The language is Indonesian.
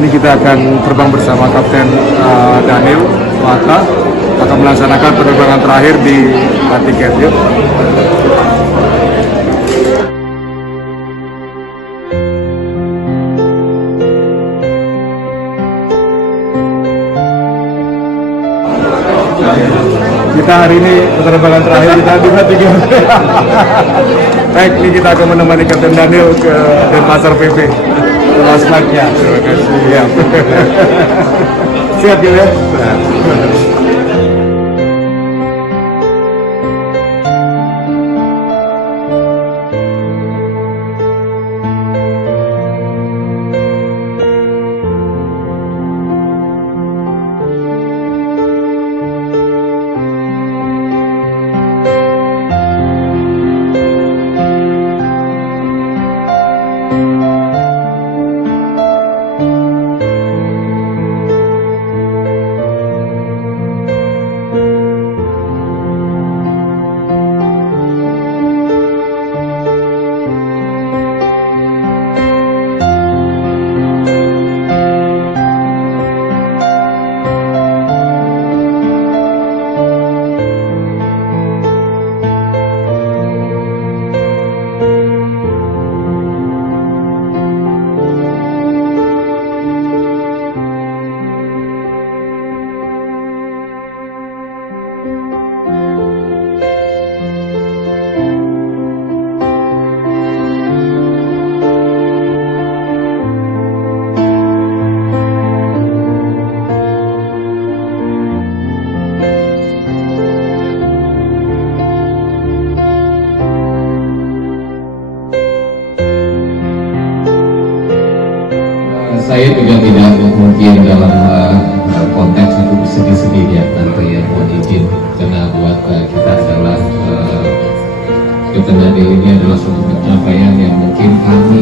ini kita akan terbang bersama Kapten Daniel Mata, akan melaksanakan penerbangan terakhir di tiket ya. Kita hari ini penerbangan terakhir kita di tiket. Baik, ini kita akan menemani Kapten Daniel ke Denpasar PP. Selamat ya, terima kasih. Ya. Siap ya. Saya juga tidak mungkin dalam konteks itu sedih-sedih ya tante ya, mohon izin, karena buat kita adalah Kapten Daniel ini adalah suatu pencapaian yang mungkin kami